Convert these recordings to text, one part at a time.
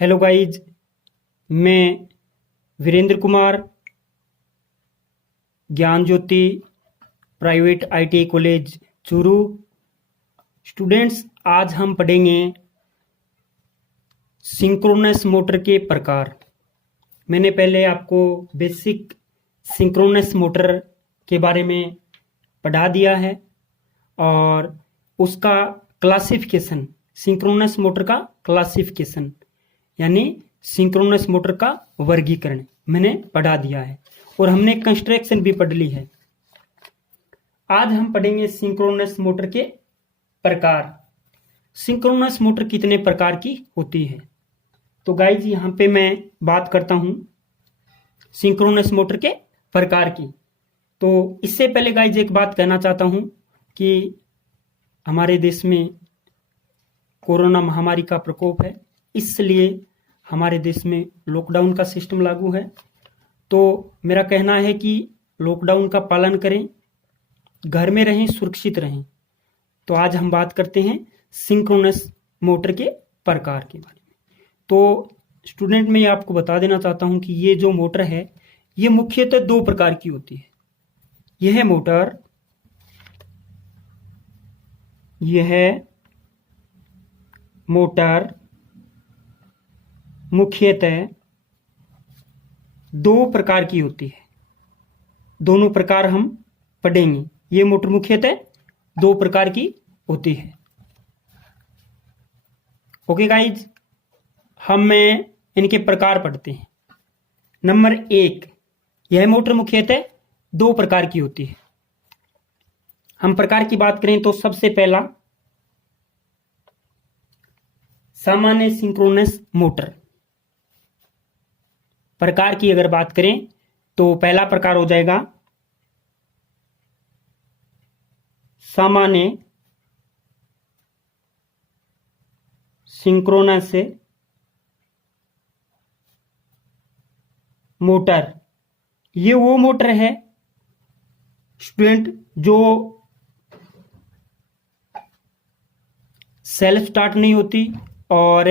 Hello guys, मैं Virendra Kumar, Gyan Jyoti private ITI college Churu. Students, आज हम पढ़ेंगे सिंक्रोनस मोटर के प्रकार। मैंने पहले आपको बेसिक सिंक्रोनस मोटर के बारे में पढ़ा दिया है और उसका क्लासिफिकेशन, सिंक्रोनस मोटर का क्लासिफिकेशन यानी सिंक्रोनस मोटर का वर्गीकरण मैंने पढ़ा दिया है और हमने कंस्ट्रक्शन भी पढ़ ली है। आज हम पढ़ेंगे सिंक्रोनस मोटर के प्रकार। सिंक्रोनस मोटर कितने प्रकार की होती है? तो गाइज यहाँ पे मैं बात करता हूँ सिंक्रोनस मोटर के प्रकार की। तो इससे पहले गाइज एक बात कहना चाहता हूँ कि हमारे देश में कोरोना महामारी का प्रकोप है, इसलिए हमारे देश में लॉकडाउन का सिस्टम लागू है। तो मेरा कहना है कि लॉकडाउन का पालन करें, घर में रहें, सुरक्षित रहें। तो आज हम बात करते हैं सिंक्रोनस मोटर के प्रकार के बारे में। तो स्टूडेंट, मैं आपको बता देना चाहता हूं कि ये जो मोटर है ये मुख्यतः दो प्रकार की होती है। यह मोटर मुख्यतः दो प्रकार की होती है। दोनों प्रकार हम पढ़ेंगे। ये मोटर मुख्यतः दो प्रकार की होती है। ओके गाइज, हम इनके प्रकार पढ़ते हैं। नंबर 1, यह मोटर मुख्यतः दो प्रकार की होती है। हम प्रकार की बात करें तो सबसे पहला सामान्य सिंक्रोनस मोटर। प्रकार की अगर बात करें तो पहला प्रकार हो जाएगा सामान्य सिंक्रोनस मोटर। ये वो मोटर है स्टूडेंट जो सेल्फ स्टार्ट नहीं होती और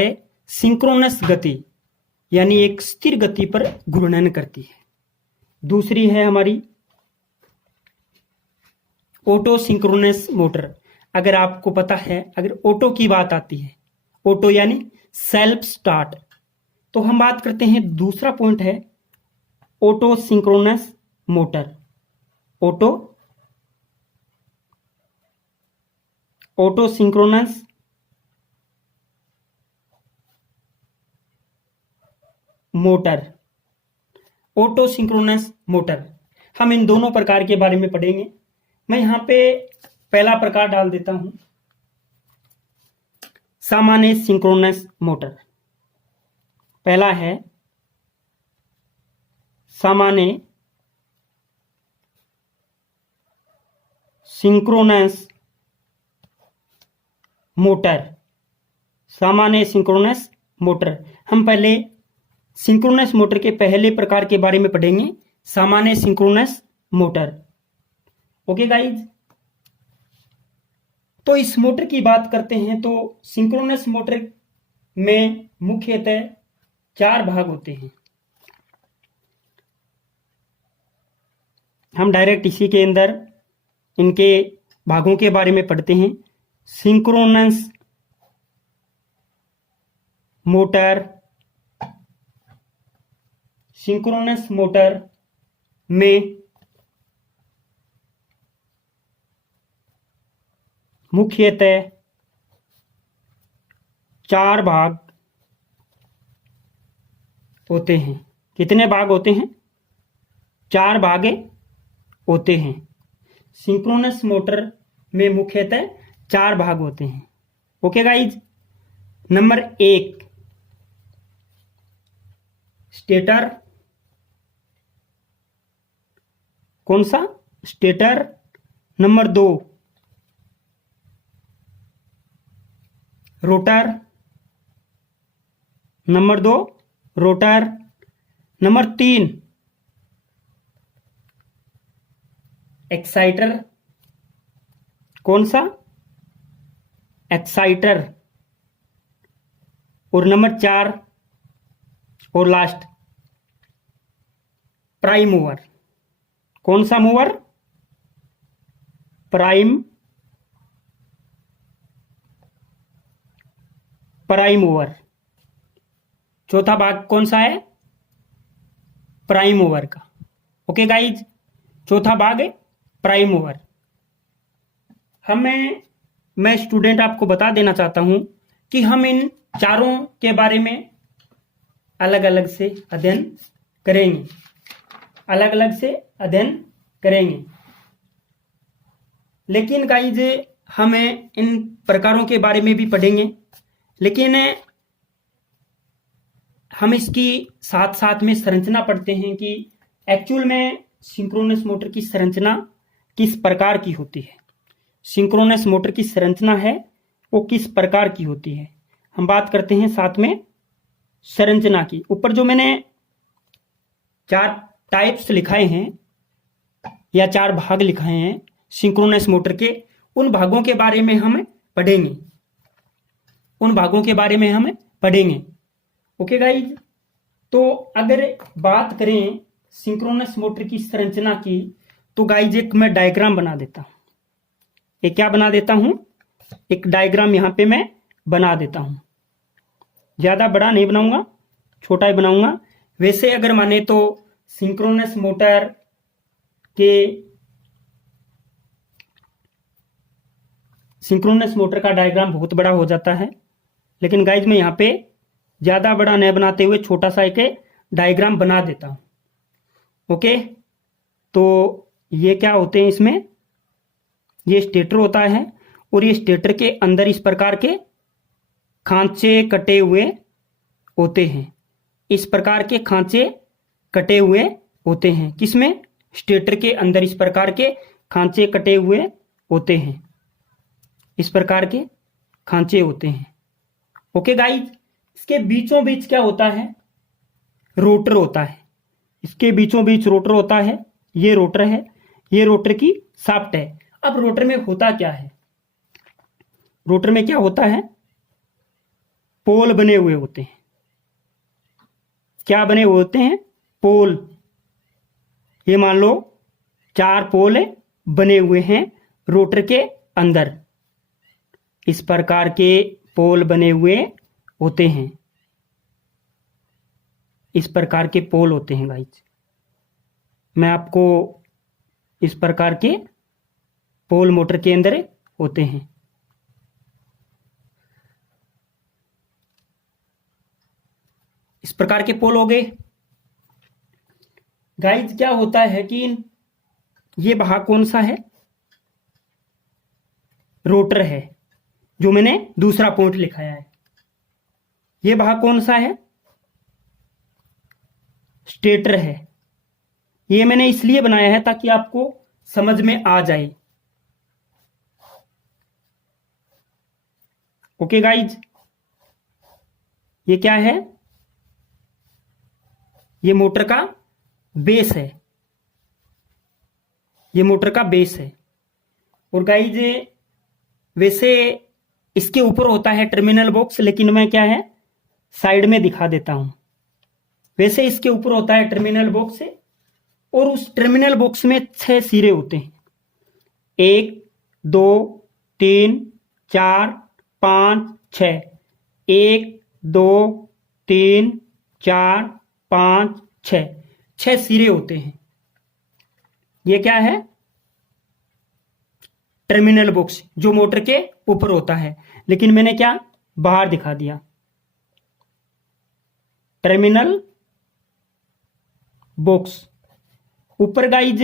सिंक्रोनस गति यानी एक स्थिर गति पर घूर्णन करती है। दूसरी है हमारी ऑटो सिंक्रोनस मोटर। अगर आपको पता है, अगर ऑटो की बात आती है, ऑटो यानी सेल्फ स्टार्ट, तो हम बात करते हैं दूसरा पॉइंट है auto synchronous motor. Auto synchronous motor, auto synchronous motor, हम इन दोनों प्रकार के बारे में पढ़ेंगे। मैं यहां पे पहला प्रकार डाल देता हूं, सामान्य सिंक्रोनस मोटर। पहला है सामान्य सिंक्रोनस मोटर। सामान्य सिंक्रोनस मोटर, हम पहले सिंक्रोनस मोटर के पहले प्रकार के बारे में पढ़ेंगे, सामान्य सिंक्रोनस मोटर। ओके गाइज, तो इस मोटर की बात करते हैं तो सिंक्रोनस मोटर में मुख्यतः 4 भाग होते हैं। हम डायरेक्ट इसी के अंदर इनके भागों के बारे में पढ़ते हैं। सिंक्रोनस मोटर में मुख्यतः 4 भाग होते हैं। कितने भाग होते हैं? 4 भाग होते हैं। सिंक्रोनस मोटर में मुख्यतः 4 भाग होते हैं। Okay guys, number 1 stator. कौन सा? Stator. Number 2 rotor. Number 2 rotor. Number 3 exciter. कौन सा? एक्साइटर। और नंबर 4 और लास्ट प्राइम मूवर। कौन सा मूवर? Prime mover. चौथा भाग कौन सा है? प्राइम मूवर का। ओके गाइज, चौथा भाग है प्राइम मूवर। मैं स्टूडेंट आपको बता देना चाहता हूं कि हम इन चारों के बारे में अलग अलग से अध्ययन करेंगे, अलग अलग से अध्ययन करेंगे। लेकिन गाइज हमें इन प्रकारों के बारे में भी पढ़ेंगे, लेकिन हम इसकी साथ साथ में संरचना पढ़ते हैं कि एक्चुअल में सिंक्रोनस मोटर की संरचना किस प्रकार की होती है। सिंक्रोनस मोटर की संरचना है वो किस प्रकार की होती है, हम बात करते हैं साथ में संरचना की। ऊपर जो मैंने 4 टाइप्स लिखाए हैं या 4 भाग लिखाए हैं सिंक्रोनस मोटर के, उन भागों के बारे में हम पढ़ेंगे, उन भागों के बारे में हम पढ़ेंगे। ओके गाइज, तो अगर बात करें सिंक्रोनस मोटर की संरचना की, तो गाइज एक मैं डायग्राम बना देता हूं। ये क्या बना देता हूं? एक डायग्राम यहां पे मैं बना देता हूं। ज्यादा बड़ा नहीं बनाऊंगा, छोटा ही बनाऊंगा। वैसे अगर माने तो सिंक्रोनस मोटर का डायग्राम बहुत बड़ा हो जाता है, लेकिन गाइज मैं यहां पे ज्यादा बड़ा नहीं बनाते हुए छोटा सा एक डायग्राम बना देता हूं। ओके, तो ये क्या होते हैं, इसमें ये स्टेटर होता है और ये स्टेटर के अंदर इस प्रकार के खांचे कटे हुए होते हैं। इस प्रकार के खांचे कटे हुए होते हैं। किसमें? स्टेटर के अंदर इस प्रकार के खांचे कटे हुए होते हैं। इस प्रकार के खांचे होते हैं। ओके गाइज, इसके बीचों बीच क्या होता है? रोटर होता है। इसके बीचों बीच रोटर होता है। ये रोटर है, ये रोटर की शाफ्ट है। अब रोटर में होता क्या है? रोटर में क्या होता है? पोल बने हुए होते हैं। क्या बने हुए होते हैं? पोल। ये मान लो 4 पोल बने हुए हैं रोटर के अंदर। इस प्रकार के पोल बने हुए होते हैं। इस प्रकार के पोल होते हैं गाइज। मैं आपको इस प्रकार के पोल मोटर के अंदर होते हैं। इस प्रकार के पोल हो गए। गाइज क्या होता है कि ये भाग कौन सा है? रोटर है, जो मैंने दूसरा पॉइंट लिखाया है। ये भाग कौन सा है? स्टेटर है। ये मैंने इसलिए बनाया है ताकि आपको समझ में आ जाए। ओके गाइज, ये क्या है? ये मोटर का बेस है। ये मोटर का बेस है। और गाइज वैसे इसके ऊपर होता है टर्मिनल बॉक्स, लेकिन मैं क्या है साइड में दिखा देता हूं। वैसे इसके ऊपर होता है टर्मिनल बॉक्स और उस टर्मिनल बॉक्स में 6 सिरे होते हैं। 1 2 3 4 5 6। 1 2 3 4 5 6। 6 सिरे होते हैं। ये क्या है? टर्मिनल बॉक्स, जो मोटर के ऊपर होता है, लेकिन मैंने क्या बाहर दिखा दिया। टर्मिनल बॉक्स ऊपर गाइज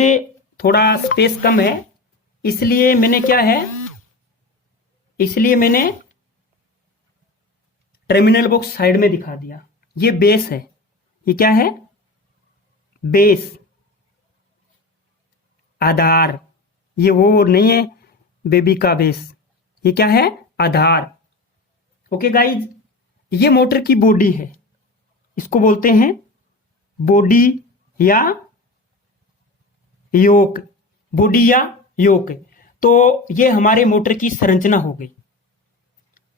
थोड़ा स्पेस कम है, इसलिए मैंने क्या है, इसलिए मैंने टर्मिनल बॉक्स साइड में दिखा दिया। ये बेस है। ये क्या है? बेस, आधार। ये वो नहीं है बेबी का बेस। ये क्या है? आधार। ओके गाइज, ये मोटर की बॉडी है। इसको बोलते हैं बॉडी या योक। बॉडी या योक। तो ये हमारे मोटर की संरचना हो गई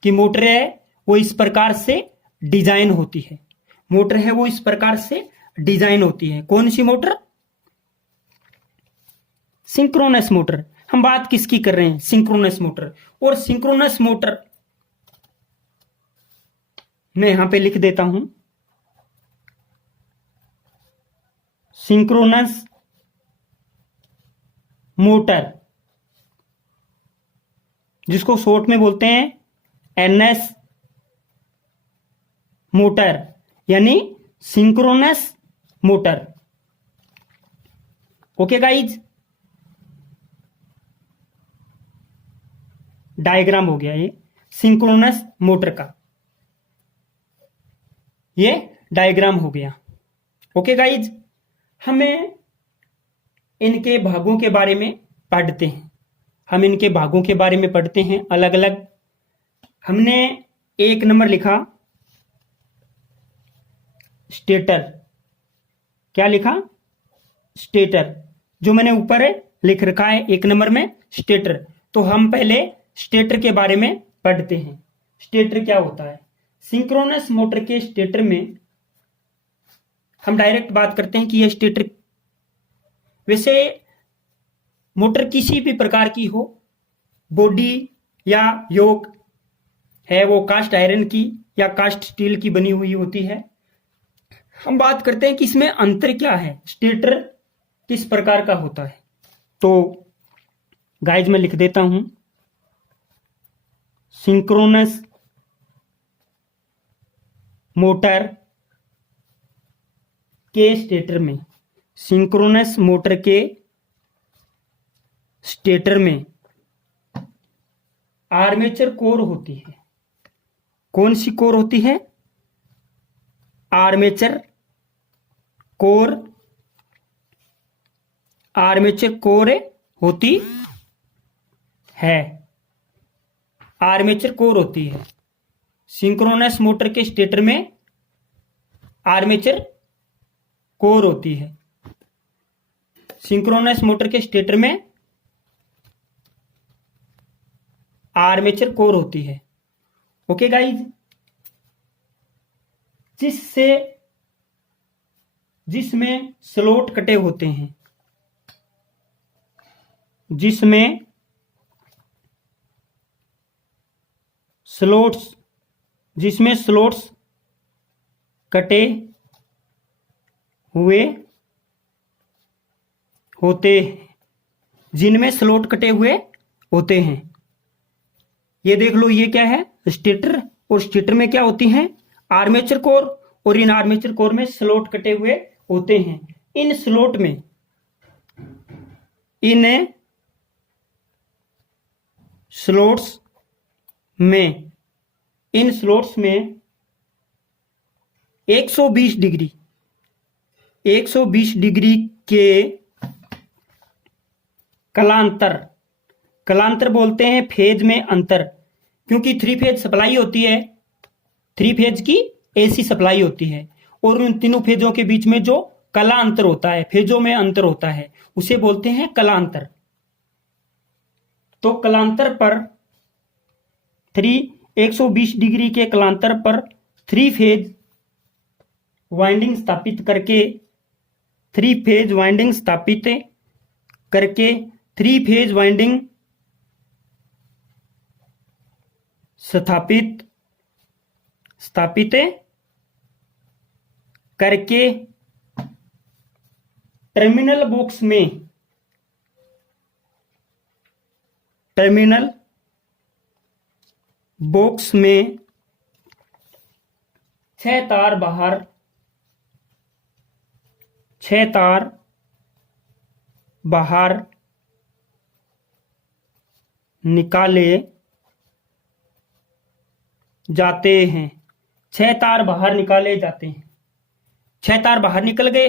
कि मोटर है वो इस प्रकार से डिजाइन होती है। मोटर है वो इस प्रकार से डिजाइन होती है। कौन सी मोटर? Synchronous motor. हम बात किसकी कर रहे हैं? Synchronous motor. और सिंक्रोनस मोटर मैं यहां पे लिख देता हूं, सिंक्रोनस मोटर, जिसको शॉर्ट में बोलते हैं एनएस मोटर, यानी synchronous motor. Okay guys, diagram हो गया ये सिंक्रोनस मोटर का, ये डायग्राम हो गया। ओके गाइज, हमें इनके भागों के बारे में पढ़ते हैं। हम इनके भागों के बारे में पढ़ते हैं अलग अलग। हमने 1 नंबर लिखा स्टेटर। क्या लिखा? स्टेटर। जो मैंने ऊपर लिख रखा है 1 नंबर में स्टेटर। तो हम पहले स्टेटर के बारे में पढ़ते हैं। स्टेटर क्या होता है? सिंक्रोनस मोटर के स्टेटर में हम डायरेक्ट बात करते हैं कि यह स्टेटर, वैसे मोटर किसी भी प्रकार की हो, बॉडी या योक है वो कास्ट आयरन की या कास्ट स्टील की बनी हुई होती है। हम बात करते हैं कि इसमें अंतर क्या है, स्टेटर किस प्रकार का होता है। तो गाइज मैं लिख देता हूं, सिंक्रोनस मोटर के स्टेटर में, सिंक्रोनस मोटर के स्टेटर में आर्मेचर कोर होती है। कौन सी कोर होती है? Armature core. आर्मेचर कोर होती है, आर्मेचर कोर होती है। सिंक्रोनस मोटर के स्टेटर में आर्मेचर कोर होती है। सिंक्रोनस मोटर के स्टेटर में आर्मेचर कोर होती है। ओके गाइज, जिसमें स्लॉट कटे होते हैं, जिसमें स्लॉट्स कटे हुए होते हैं, जिनमें स्लॉट कटे हुए होते हैं। ये देख लो, ये क्या है? स्टेटर। और स्टेटर में क्या होती हैं? Armature core. और इन आर्मेचर कोर में स्लॉट कटे हुए होते हैं। इन स्लॉट में, इन स्लॉट्स में 120 डिग्री के कलांतर बोलते हैं, फेज में अंतर। क्योंकि 3 फेज सप्लाई होती है, 3 फेज की एसी सप्लाई होती है, और उन तीनों फेजों के बीच में जो कला अंतर होता है, फेजों में अंतर होता है, उसे बोलते हैं कलांतर। तो कलांतर पर 120 डिग्री के कलांतर पर 3 फेज वाइंडिंग स्थापित करके 3 फेज वाइंडिंग स्थापित करके टर्मिनल बॉक्स में 6 तार बाहर निकाले जाते हैं। 6 तार बाहर निकाले जाते हैं। 6 तार बाहर निकल गए।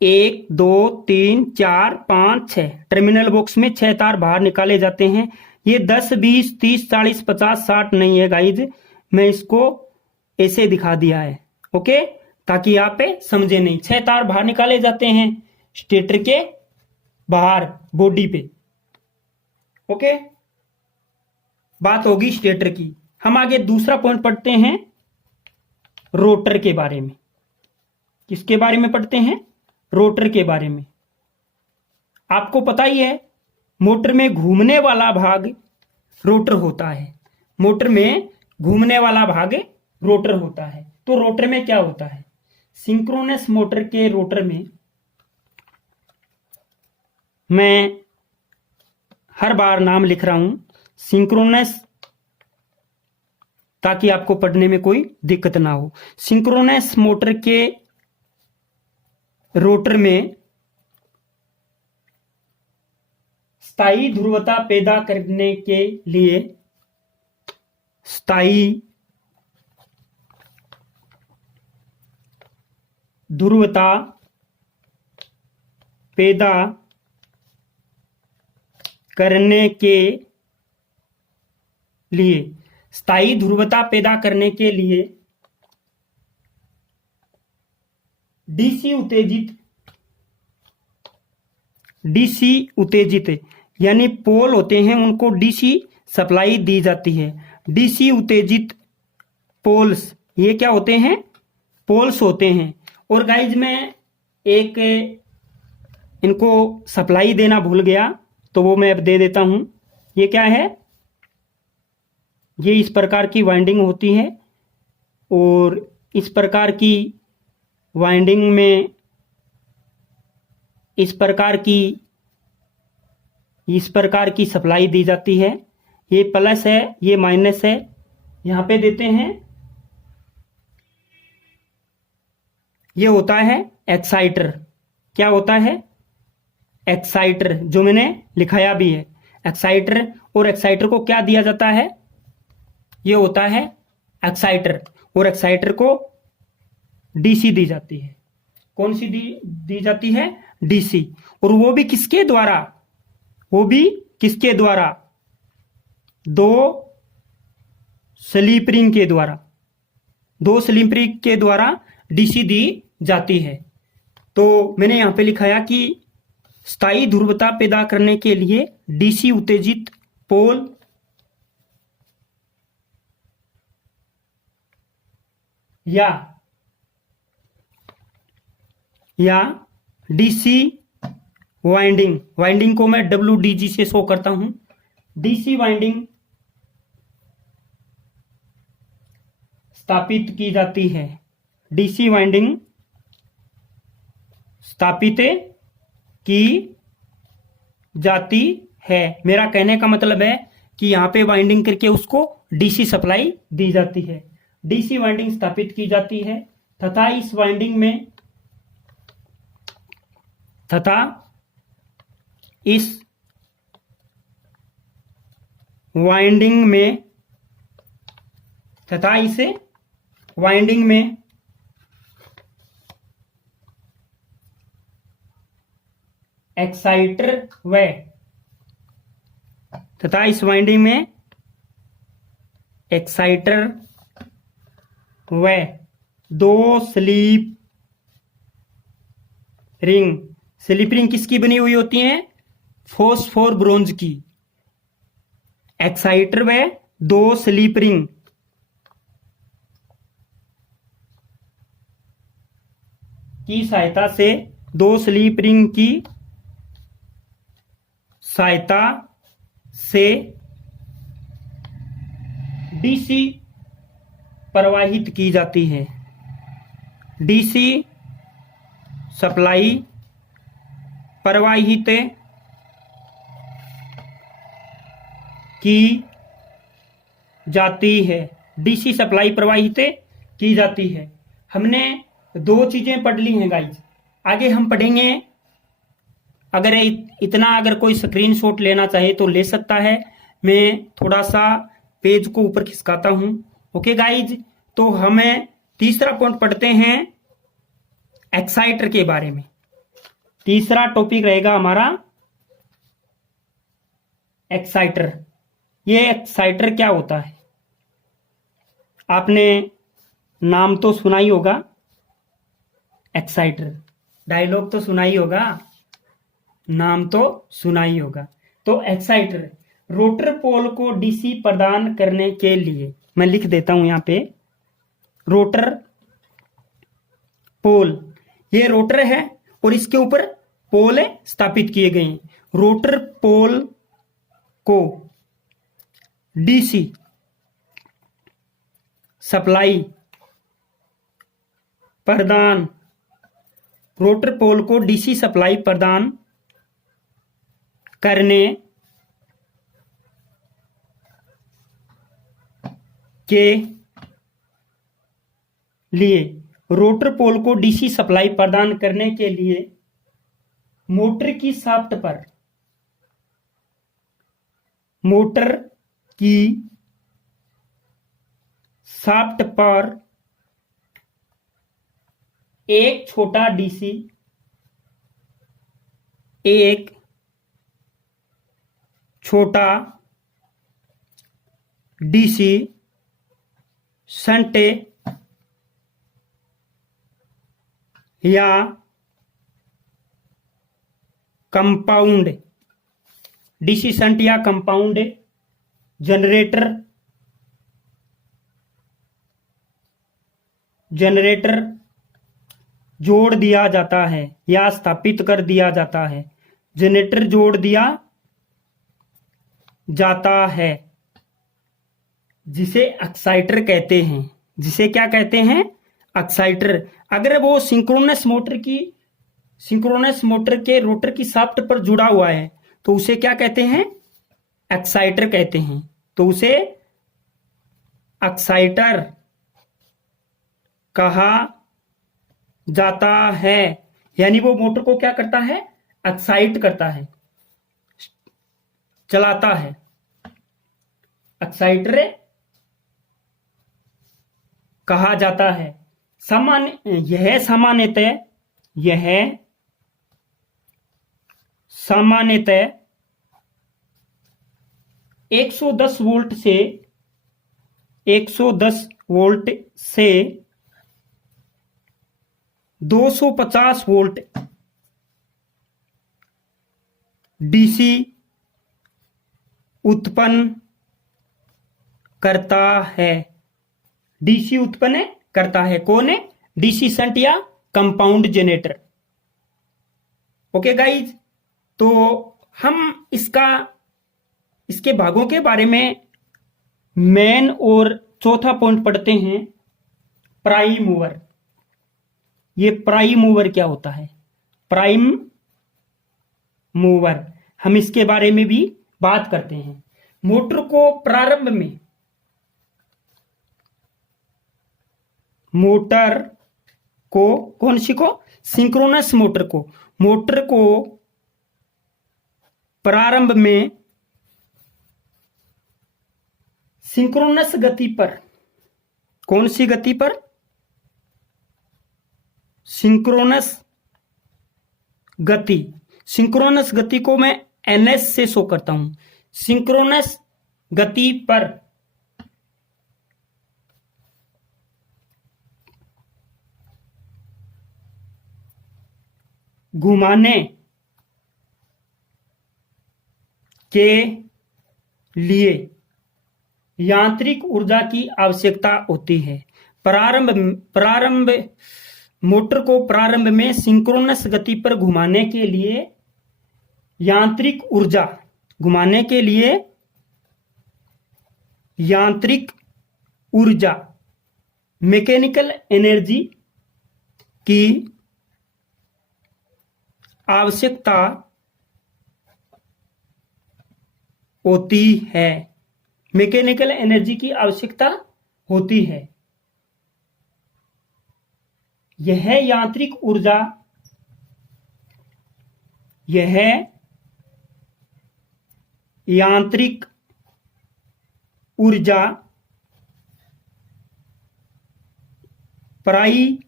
1 2 3 4 5 6 टर्मिनल बॉक्स में 6 तार बाहर निकाले जाते हैं। ये 10 20 30 40 50 60 नहीं है गाइज, मैं इसको ऐसे दिखा दिया है। ओके, ताकि आप समझे नहीं। 6 तार बाहर निकाले जाते हैं स्टेटर के बाहर, बॉडी पे। ओके, बात होगी स्टेटर की। हम आगे दूसरा पॉइंट पढ़ते हैं, रोटर के बारे में। किसके बारे में पढ़ते हैं? रोटर के बारे में। आपको पता ही है मोटर में घूमने वाला भाग रोटर होता है। मोटर में घूमने वाला भाग रोटर होता है। तो रोटर में क्या होता है? सिंक्रोनस मोटर के रोटर में मैं हर बार नाम लिख रहा हूं सिंक्रोनस, ताकि आपको पढ़ने में कोई दिक्कत ना हो। सिंक्रोनस मोटर के रोटर में स्थायी ध्रुवता पैदा करने के लिए स्थायी ध्रुवता पैदा करने के लिए स्थायी ध्रुवता पैदा करने के लिए डीसी उत्तेजित यानी पोल होते हैं, उनको डीसी सप्लाई दी जाती है। डीसी उत्तेजित पोल्स, ये क्या होते हैं? पोल्स होते हैं। और गाइज मैं एक इनको सप्लाई देना भूल गया, तो वो मैं अब दे देता हूं। ये क्या है? ये इस प्रकार की वाइंडिंग होती है, और इस प्रकार की वाइंडिंग में इस प्रकार की सप्लाई दी जाती है। ये प्लस है, ये माइनस है, यहां पे देते हैं। ये होता है एक्साइटर। क्या होता है? एक्साइटर, जो मैंने लिखाया भी है एक्साइटर। और एक्साइटर को क्या दिया जाता है? ये होता है एक्साइटर, और एक्साइटर को डीसी दी जाती है। कौन सी दी जाती है? डीसी। और वो भी किसके द्वारा? दो स्लिप रिंग के द्वारा। दो स्लिप रिंग के द्वारा डीसी दी जाती है। तो मैंने यहां पे लिखाया कि स्थायी ध्रुवता पैदा करने के लिए डीसी उत्तेजित पोल या डीसी वाइंडिंग को मैं WDG से शो करता हूं। डीसी वाइंडिंग स्थापित की जाती है। डीसी वाइंडिंग स्थापित की जाती है। मेरा कहने का मतलब है कि यहां पे वाइंडिंग करके उसको डीसी सप्लाई दी जाती है। डीसी वाइंडिंग स्थापित की जाती है तथा इस वाइंडिंग में एक्साइटर व दो स्लिप रिंग किसकी बनी हुई होती हैं? फॉस्फोर ब्रोंज की। एक्साइटर व दो स्लिप रिंग की सहायता से, दो स्लिप रिंग की सहायता से डीसी प्रवाहित की जाती है। डीसी सप्लाई प्रवाहित की जाती है। डीसी सप्लाई प्रवाहित की जाती है। हमने दो चीजें पढ़ ली हैं गाइज। आगे हम पढ़ेंगे, अगर अगर कोई स्क्रीनशॉट लेना चाहे तो ले सकता है। मैं थोड़ा सा पेज को ऊपर खिसकाता हूं। ओके गाइज, तो हमें तीसरा पॉइंट पढ़ते हैं एक्साइटर के बारे में। तीसरा टॉपिक रहेगा हमारा एक्साइटर। ये एक्साइटर क्या होता है? आपने नाम तो सुना ही होगा, एक्साइटर। डायलॉग तो सुना ही होगा, नाम तो सुना ही होगा। तो एक्साइटर रोटर पोल को डीसी प्रदान करने के लिए, मैं लिख देता हूं यहां पे, रोटर पोल, ये रोटर है और इसके ऊपर पोल स्थापित किए गए हैं। रोटर पोल को डीसी सप्लाई प्रदान, रोटर पोल को डीसी सप्लाई प्रदान करने के लिए, रोटर पोल को डीसी सप्लाई प्रदान करने के लिए मोटर की शाफ्ट पर, मोटर की शाफ्ट पर एक छोटा डीसी, एक छोटा डीसी शंट या कंपाउंड, डीसी शंट या कंपाउंड जनरेटर जोड़ दिया जाता है या स्थापित कर दिया जाता है। जनरेटर जोड़ दिया जाता है जिसे एक्साइटर कहते हैं। जिसे क्या कहते हैं? एक्साइटर। अगर वो सिंक्रोनस मोटर के रोटर की शाफ्ट पर जुड़ा हुआ है तो उसे क्या कहते हैं? एक्साइटर कहते हैं। तो उसे एक्साइटर कहा जाता है। यानी वो मोटर को क्या करता है? एक्साइट करता है, चलाता है। एक्साइटर कहा जाता है। यह सामान्यतः 110 वोल्ट से 250 वोल्ट डीसी उत्पन्न करता है। डीसी उत्पन्न करता है। कौन है? डीसी शंट या कंपाउंड जनरेटर। ओके गाइज, तो हम इसके भागों के बारे में मेन और चौथा पॉइंट पढ़ते हैं, प्राइम मूवर। ये प्राइम मूवर क्या होता है? प्राइम मूवर, हम इसके बारे में भी बात करते हैं। मोटर को प्रारंभ में, मोटर को, कौन सी को? सिंक्रोनस मोटर को। मोटर को प्रारंभ में सिंक्रोनस गति पर, कौन सी गति पर? सिंक्रोनस गति। सिंक्रोनस गति को मैं ns से शो करता हूं। सिंक्रोनस गति पर घुमाने के लिए यांत्रिक ऊर्जा की आवश्यकता होती है। प्रारंभ मोटर को प्रारंभ में सिंक्रोनस गति पर घुमाने के लिए यांत्रिक ऊर्जा, घुमाने के लिए यांत्रिक ऊर्जा, मैकेनिकल एनर्जी की आवश्यकता होती है। मैकेनिकल एनर्जी की आवश्यकता होती है। यह यांत्रिक ऊर्जा, यह यांत्रिक ऊर्जा प्राइम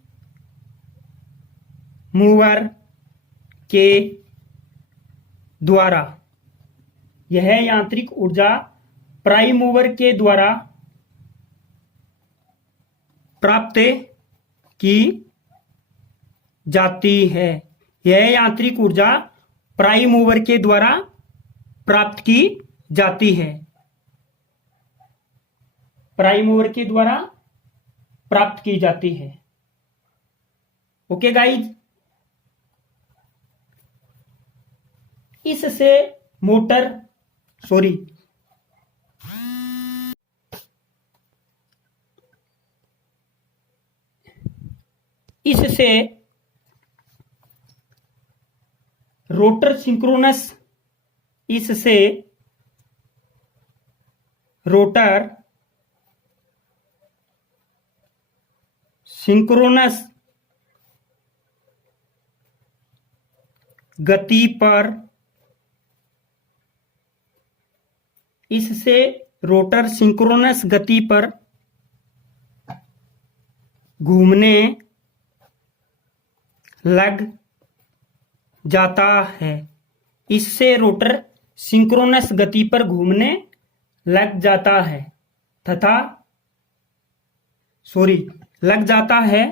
मूवर के द्वारा, यह यांत्रिक ऊर्जा प्राइम मूवर के द्वारा प्राप्त की जाती है। यह यांत्रिक ऊर्जा प्राइम मूवर के द्वारा प्राप्त की जाती है। प्राइम मूवर के द्वारा प्राप्त की जाती है। ओके गाइज, इससे मोटर सॉरी इससे रोटर सिंक्रोनस इससे रोटर सिंक्रोनस गति पर इससे रोटर सिंक्रोनस गति पर घूमने लग जाता है। इससे रोटर सिंक्रोनस गति पर घूमने लग जाता है तथा लग जाता है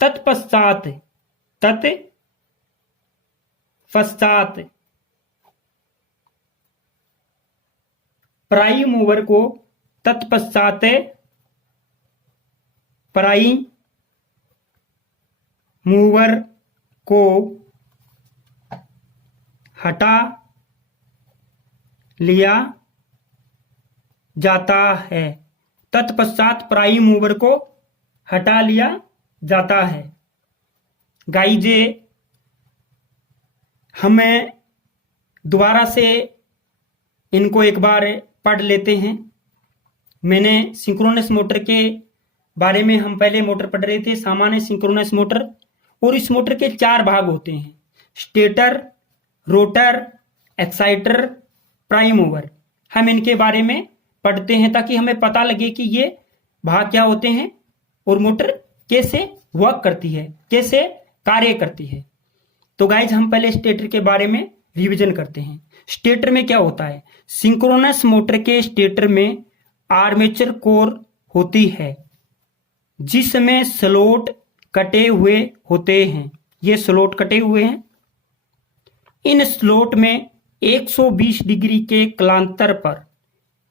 तत्पश्चात प्राइम मूवर को प्राइम मूवर को हटा लिया जाता है। तत्पश्चात प्राइम मूवर को हटा लिया जाता है। गाइजे, हमें दोबारा से इनको एक बार पढ़ लेते हैं। मैंने सिंक्रोनस मोटर के बारे में हम पहले मोटर पढ़ रहे थे, सामान्य सिंक्रोनस मोटर, और इस मोटर के 4 भाग होते हैं: stator, rotor, exciter, prime mover. हम इनके बारे में पढ़ते हैं ताकि हमें पता लगे कि ये भाग क्या होते हैं और मोटर कैसे वर्क करती है, कैसे कार्य करती है। तो गाइज, हम पहले स्टेटर के बारे में रिवीजन करते हैं। स्टेटर में क्या होता है? सिंक्रोनस मोटर के स्टेटर में आर्मेचर कोर होती है जिसमें स्लॉट कटे हुए होते हैं। ये स्लॉट कटे हुए हैं। इन स्लॉट में 120 डिग्री के कलांतर पर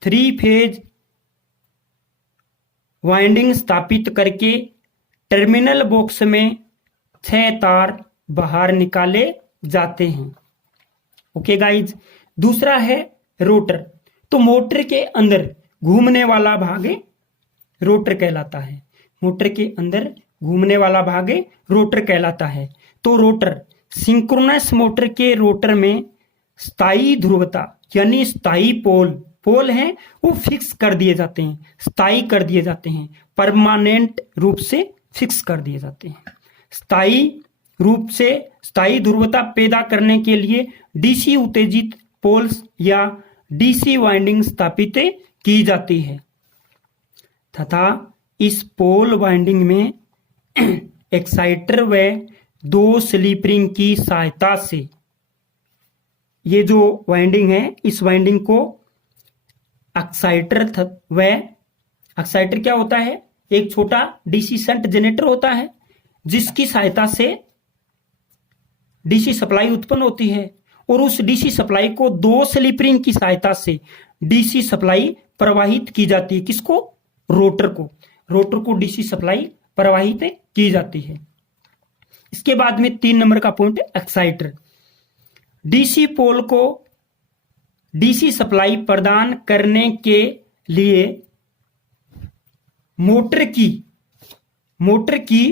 3 फेज वाइंडिंग स्थापित करके टर्मिनल बॉक्स में 6 तार बाहर निकाले जाते हैं। ओके गाइज, दूसरा है रोटर। तो मोटर के अंदर घूमने वाला भाग रोटर कहलाता है। मोटर के अंदर घूमने वाला भाग रोटर कहलाता है। तो रोटर, सिंक्रोनस मोटर के रोटर में स्थायी ध्रुवता यानी स्थायी पोल हैं, वो फिक्स कर दिए जाते हैं, स्थायी कर दिए जाते हैं, परमानेंट रूप से फिक्स कर दिए जाते हैं। स्थायी ध्रुवता पैदा करने के लिए डीसी उत्तेजित पोल्स या डीसी वाइंडिंग स्थापित की जाती है तथा इस पोल वाइंडिंग में एक्साइटर व 2 स्लिप रिंग की सहायता से, ये जो वाइंडिंग है, इस वाइंडिंग को एक्साइटर क्या होता है? एक छोटा डीसी शंट जनरेटर होता है जिसकी सहायता से डीसी सप्लाई उत्पन्न होती है, और उस डीसी सप्लाई को 2 स्लिप रिंग की सहायता से डीसी सप्लाई प्रवाहित की जाती है। किसको? रोटर को डीसी सप्लाई प्रवाहित की जाती है। इसके बाद में 3 नंबर का पॉइंट, एक्साइटर। डीसी पोल को डीसी सप्लाई प्रदान करने के लिए मोटर की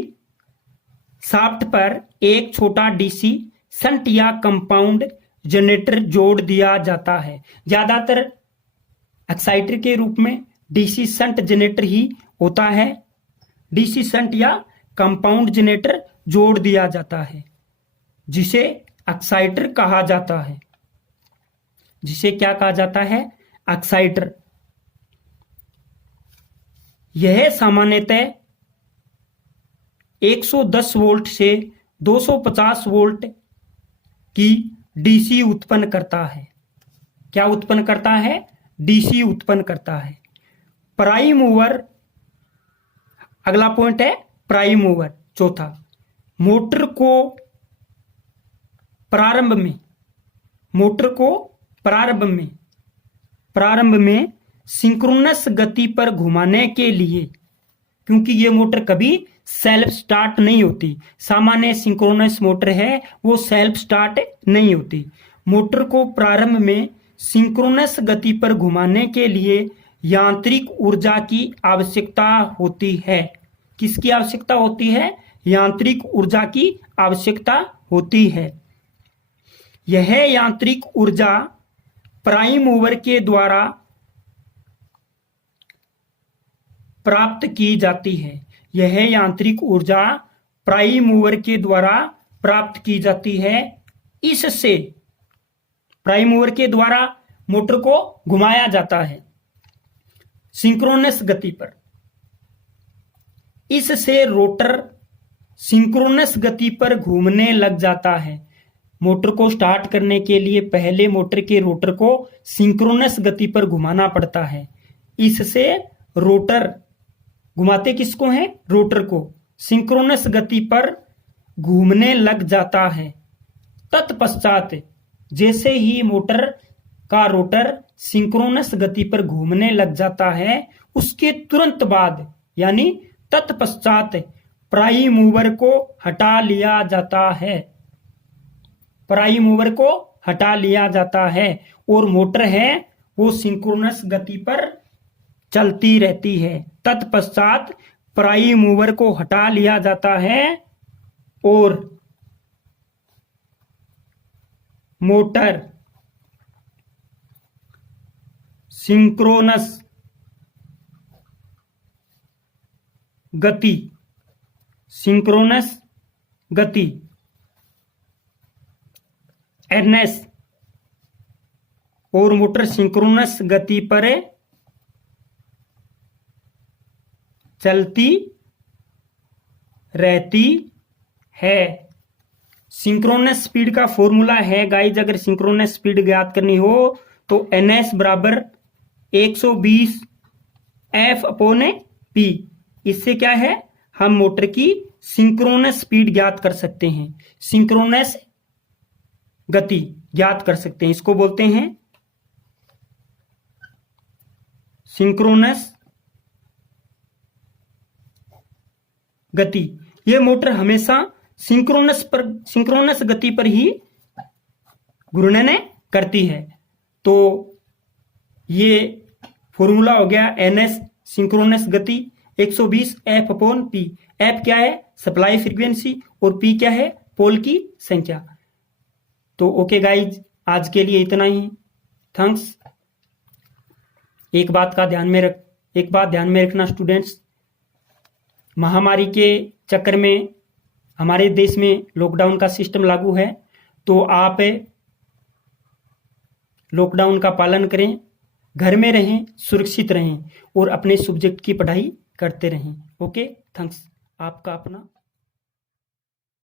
शाफ्ट पर एक छोटा डीसी शंट या कंपाउंड जनरेटर जोड़ दिया जाता है। ज्यादातर एक्साइटर के रूप में डीसी शंट जनरेटर ही होता है। डीसी शंट या कंपाउंड जनरेटर जोड़ दिया जाता है जिसे एक्साइटर कहा जाता है। जिसे क्या कहा जाता है? एक्साइटर। यह सामान्यतः 110 वोल्ट से 250 वोल्ट की डीसी उत्पन्न करता है। क्या उत्पन्न करता है? डीसी उत्पन्न करता है। प्राइम मूवर, अगला पॉइंट है प्राइम मूवर, चौथा। मोटर को प्रारंभ में सिंक्रोनस गति पर घुमाने के लिए, क्योंकि ये मोटर कभी सेल्फ स्टार्ट नहीं होती। सामान्य सिंक्रोनस मोटर है वो सेल्फ स्टार्ट नहीं होती। मोटर को प्रारंभ में सिंक्रोनस गति पर घुमाने के लिए यांत्रिक ऊर्जा की आवश्यकता होती है। किसकी आवश्यकता होती है? यांत्रिक ऊर्जा की आवश्यकता होती है। यह यांत्रिक ऊर्जा प्राइम मूवर के द्वारा प्राप्त की जाती है। यह यांत्रिक ऊर्जा प्राइम मूवर के द्वारा प्राप्त की जाती है। इससे प्राइम मूवर के द्वारा मोटर को घुमाया जाता है सिंक्रोनस गति पर। इससे रोटर सिंक्रोनस गति पर घूमने लग जाता है। मोटर को स्टार्ट करने के लिए पहले मोटर के रोटर को सिंक्रोनस गति पर घुमाना पड़ता है। इससे रोटर, घुमाते किसको हैं? रोटर को सिंक्रोनस गति पर घूमने लग जाता है। तत्पश्चात जैसे ही मोटर का रोटर सिंक्रोनस गति पर घूमने लग जाता है, उसके तुरंत बाद यानी तत्पश्चात प्राइम मूवर को हटा लिया जाता है। प्राइम मूवर को हटा लिया जाता है और मोटर है वो सिंक्रोनस गति पर चलती रहती है। तत्पश्चात प्राइम मूवर को हटा लिया जाता है और मोटर सिंक्रोनस गति एनएस और मोटर सिंक्रोनस गति पर चलती रहती है। सिंक्रोनस स्पीड का फॉर्मूला है गाइज, अगर सिंक्रोनस स्पीड ज्ञात करनी हो तो NS बराबर 120 F/P। इससे क्या है, हम मोटर की सिंक्रोनस स्पीड ज्ञात कर सकते हैं, सिंक्रोनस गति ज्ञात कर सकते हैं। इसको बोलते हैं सिंक्रोनस गति। यह मोटर हमेशा सिंक्रोनस गति पर ही घूर्णन करती है। तो ये फॉर्मूला हो गया NS सिंक्रोनस गति 120 F/P। F क्या है? सप्लाई फ्रीक्वेंसी और P क्या है? पोल की संख्या। तो ओके गाइज, आज के लिए इतना ही। थैंक्स। एक बात ध्यान में रखना स्टूडेंट्स, महामारी के चक्कर में हमारे देश में लॉकडाउन का सिस्टम लागू है, तो आप लॉकडाउन का पालन करें, घर में रहें, सुरक्षित रहें और अपने सब्जेक्ट की पढ़ाई करते रहें। Okay, thanks. आपका अपना